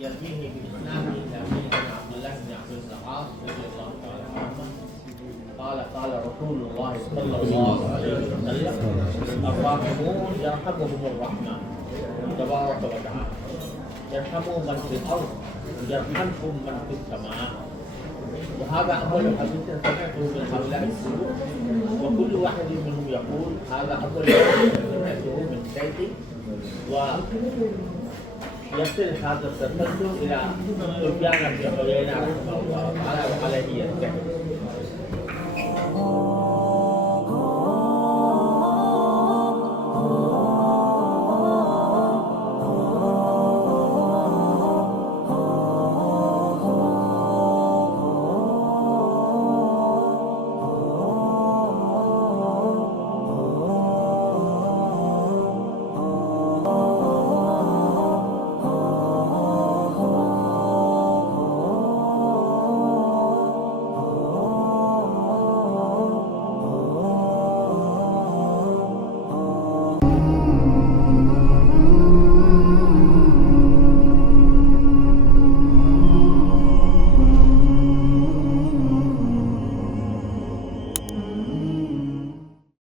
يرويه بإسناده إلى سيدنا عبد الله بن عبد العاص رضي الله تعالى عنه قال قال رسول الله صلى الله عليه وسلم الراحمون يرحمهم الرحمن تبارك وتعالى يرحموا من في الأرض يرحمكم من في السماء. وهذا أول حديث سمعته من هؤلاء الشيوخ، وكل واحد منهم يقول هذا أول حديث سمعته من شيخي، ويصل هذا التسلسل إلى سفيان بن عيينة رحمه الله تعالى وعليه ينتهي.